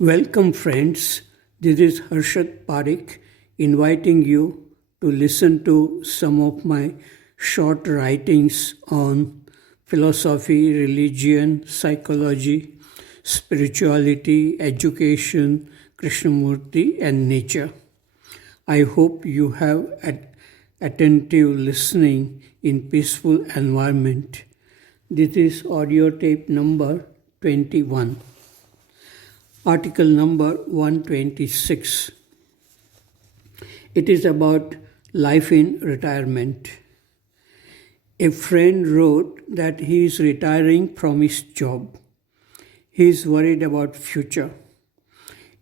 Welcome, friends. This is Harshad Parekh inviting you to listen to some of my short writings on philosophy, religion, psychology, spirituality, education, Krishnamurti, and nature. I hope you have attentive listening in peaceful environment. This is audio tape number 21. Article number 126. It is about life in retirement. A friend wrote that he is retiring from his job. He is worried about future.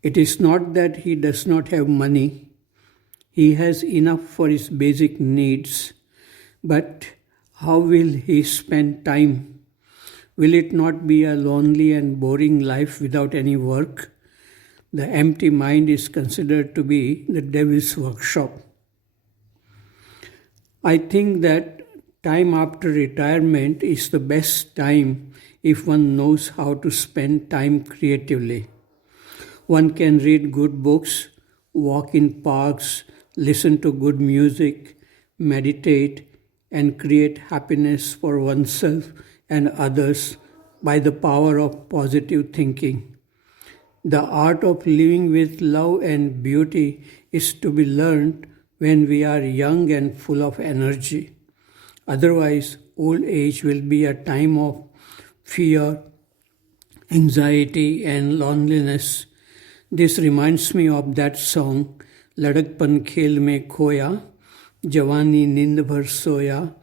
It is not that he does not have money. He has enough for his basic needs. But how will he spend time? Will it not be a lonely and boring life without any work? The empty mind is considered to be the devil's workshop. I think that time after retirement is the best time if one knows how to spend time creatively. One can read good books, walk in parks, listen to good music, meditate, and create happiness for oneself and others by the power of positive thinking. The art of living with love and beauty is to be learned when we are young and full of energy. Otherwise, old age will be a time of fear, anxiety, and loneliness. This reminds me of that song, लड़कपन खेल में खोया, जवानी नींद भर सोया,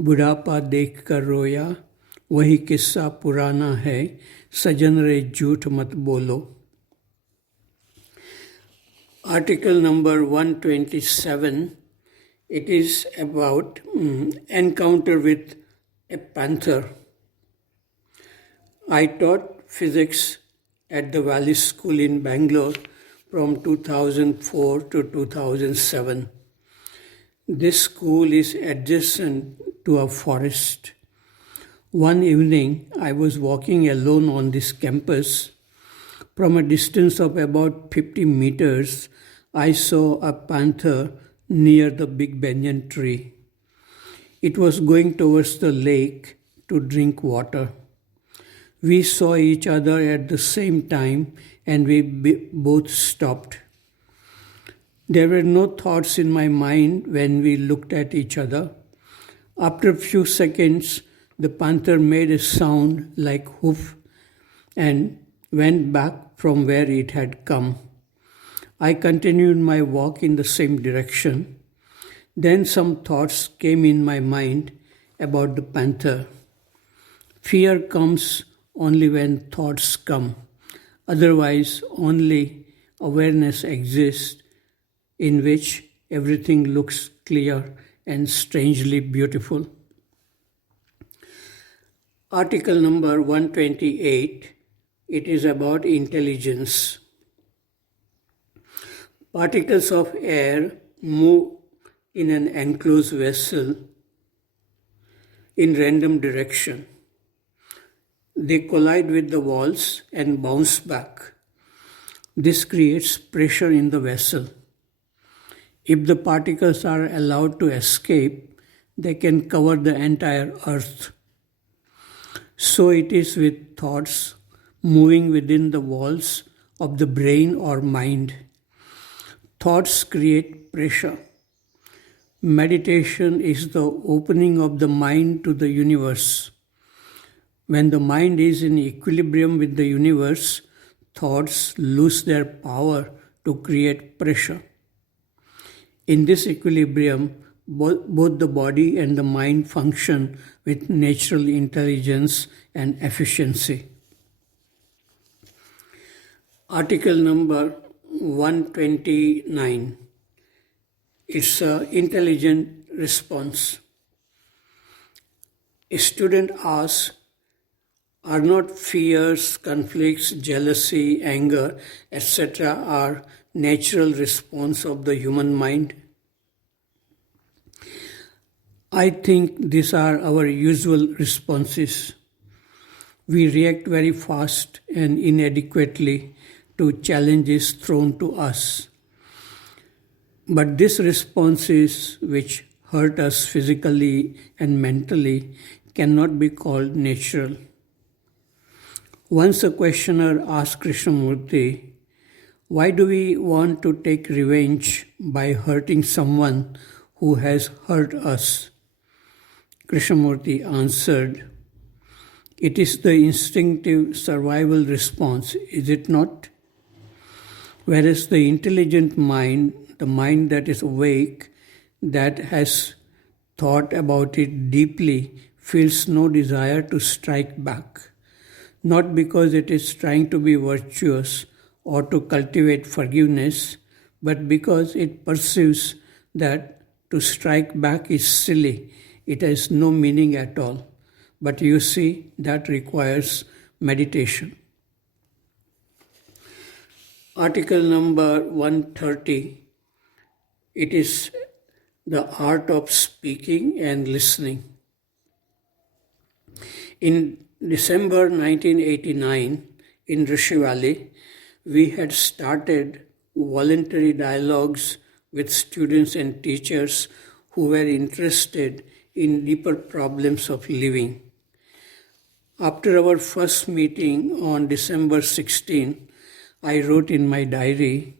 बुढ़ापा देख कर रोया, वही किस्सा पुराना है, सजन रे झूठ मत बोलो. Article number 127. It is about encounter with a panther. I taught physics at the Valley School in Bangalore from 2004 to 2007. This school is adjacent to a forest. One evening, I was walking alone on this campus. From a distance of about 50 meters, I saw a panther near the big banyan tree. It was going towards the lake to drink water. We saw each other at the same time and we both stopped. There were no thoughts in my mind when we looked at each other. After a few seconds, the panther made a sound like hoof and went back from where it had come. I continued my walk in the same direction. Then some thoughts came in my mind about the panther. Fear comes only when thoughts come. Otherwise, only awareness exists in which everything looks clear and strangely beautiful. Article number 128. It is about intelligence. Particles of air move in an enclosed vessel in random direction. They collide with the walls and bounce back. This creates pressure in the vessel. If the particles are allowed to escape, they can cover the entire earth. So it is with thoughts moving within the walls of the brain or mind. Thoughts create pressure. Meditation is the opening of the mind to the universe. When the mind is in equilibrium with the universe, thoughts lose their power to create pressure. In this equilibrium, both the body and the mind function with natural intelligence and efficiency. Article number 129. It's an intelligent response. A student asks, are not fears, conflicts, jealousy, anger, etc. are natural response of the human mind? I think these are our usual responses. We react very fast and inadequately to challenges thrown to us. But these responses, which hurt us physically and mentally, cannot be called natural. Once a questioner asked Krishnamurti, "Why do we want to take revenge by hurting someone who has hurt us?" Krishnamurti answered, "It is the instinctive survival response, is it not? Whereas the intelligent mind, the mind that is awake, that has thought about it deeply, feels no desire to strike back, not because it is trying to be virtuous or to cultivate forgiveness, but because it perceives that to strike back is silly, it has no meaning at all. But you see, that requires meditation." Article number 130. It is the art of speaking and listening. In December 1989, in Rishi Valley, we had started voluntary dialogues with students and teachers who were interested in deeper problems of living. After our first meeting on December 16, I wrote in my diary,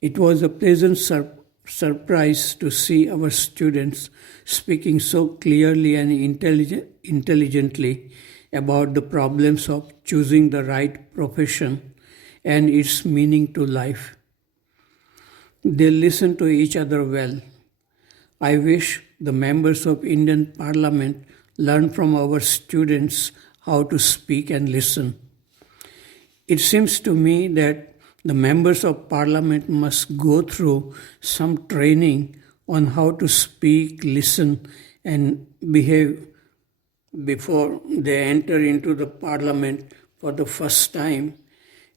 "It was a pleasant surprise to see our students speaking so clearly and intelligently about the problems of choosing the right profession and its meaning to life. They listen to each other well. I wish the members of Indian Parliament learn from our students how to speak and listen. It seems to me that the members of Parliament must go through some training on how to speak, listen, and behave before they enter into the Parliament for the first time.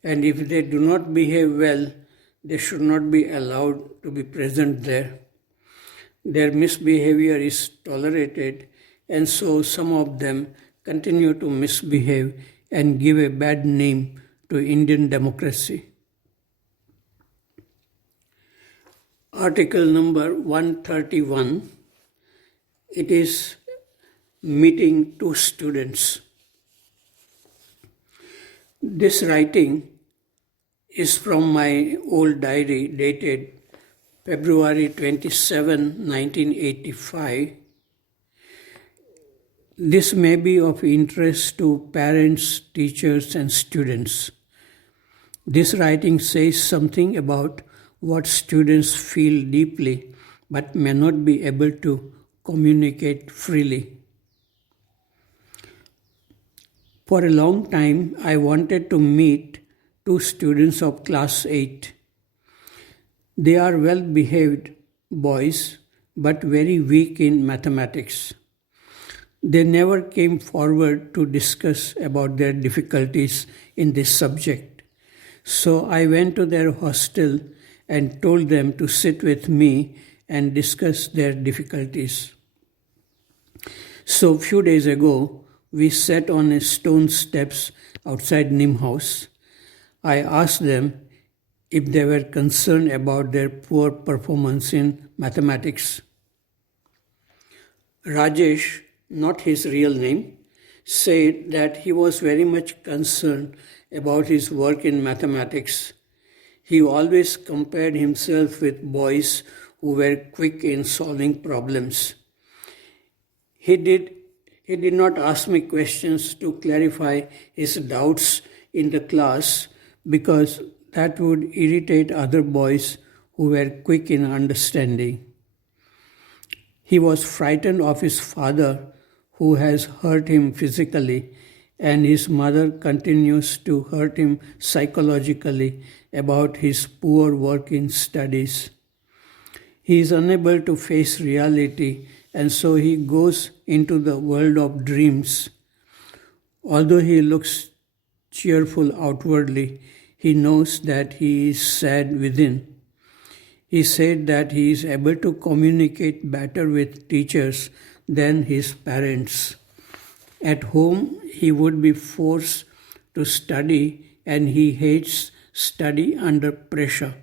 And if they do not behave well, they should not be allowed to be present there. Their misbehavior is tolerated, and so some of them continue to misbehave and give a bad name to Indian democracy." Article number 131. It is meeting two students. This writing is from my old diary dated February 27, 1985. This may be of interest to parents, teachers, and students. This writing says something about what students feel deeply but may not be able to communicate freely. For a long time, I wanted to meet two students of class 8. They are well-behaved boys, but very weak in mathematics. They never came forward to discuss about their difficulties in this subject. So I went to their hostel and told them to sit with me and discuss their difficulties. So a few days ago, we sat on a stone steps outside Nim House. I asked them if they were concerned about their poor performance in mathematics. Rajesh, not his real name, said that he was very much concerned about his work in mathematics. He always compared himself with boys who were quick in solving problems. He did not ask me questions to clarify his doubts in the class because that would irritate other boys who were quick in understanding. He was frightened of his father, who has hurt him physically, and his mother continues to hurt him psychologically about his poor work in studies. He is unable to face reality, and so he goes into the world of dreams. Although he looks cheerful outwardly, he knows that he is sad within. He said that he is able to communicate better with teachers than his parents. At home, he would be forced to study, and he hates study under pressure.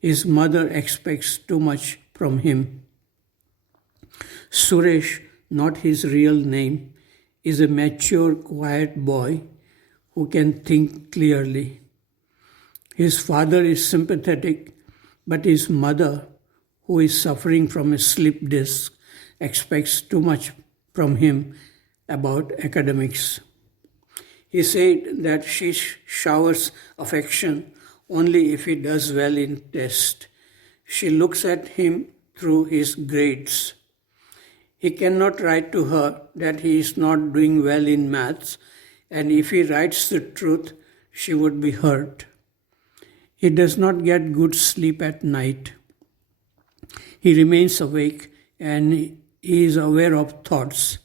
His mother expects too much from him. Suresh, not his real name, is a mature, quiet boy who can think clearly. His father is sympathetic, but his mother, who is suffering from a slip disc, expects too much from him about academics. He said that she showers affection only if he does well in test. She looks at him through his grades. He cannot write to her that he is not doing well in maths, and if he writes the truth, she would be hurt. He does not get good sleep at night. He remains awake and he is aware of thoughts.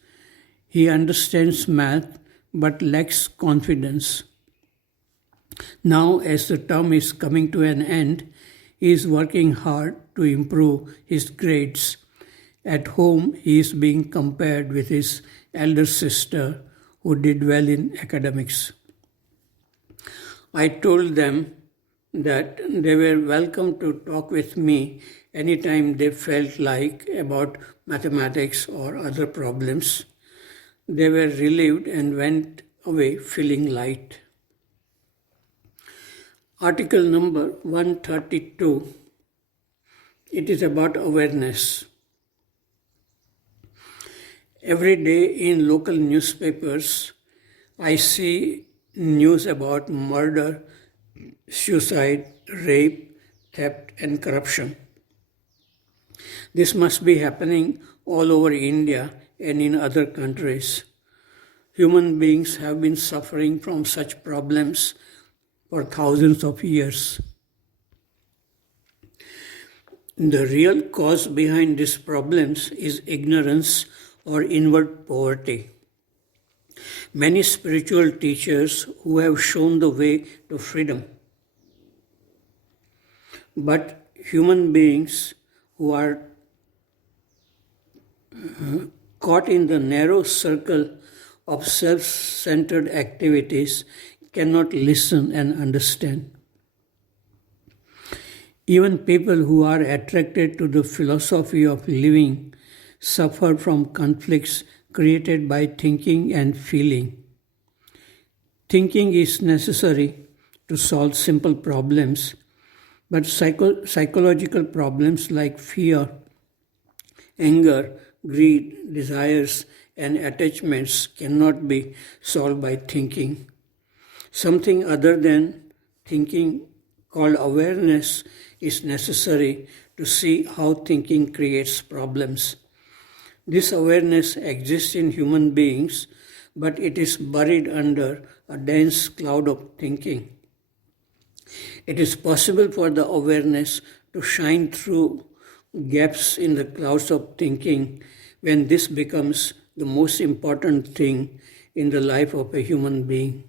He understands math but lacks confidence. Now, as the term is coming to an end, he is working hard to improve his grades. At home, he is being compared with his elder sister who did well in academics. I told them that they were welcome to talk with me anytime they felt like about mathematics or other problems. They were relieved and went away feeling light. Article number 132. It is about awareness. Every day in local newspapers, I see news about murder, suicide, rape, theft, and corruption. This must be happening all over India and in other countries. Human beings have been suffering from such problems for thousands of years. The real cause behind these problems is ignorance or inward poverty. Many spiritual teachers who have shown the way to freedom. But human beings who are caught in the narrow circle of self-centered activities cannot listen and understand. Even people who are attracted to the philosophy of living suffer from conflicts created by thinking and feeling. Thinking is necessary to solve simple problems, but psychological problems like fear, anger, greed, desires, and attachments cannot be solved by thinking. Something other than thinking, called awareness, is necessary to see how thinking creates problems. This awareness exists in human beings, but it is buried under a dense cloud of thinking. It is possible for the awareness to shine through gaps in the clouds of thinking when this becomes the most important thing in the life of a human being.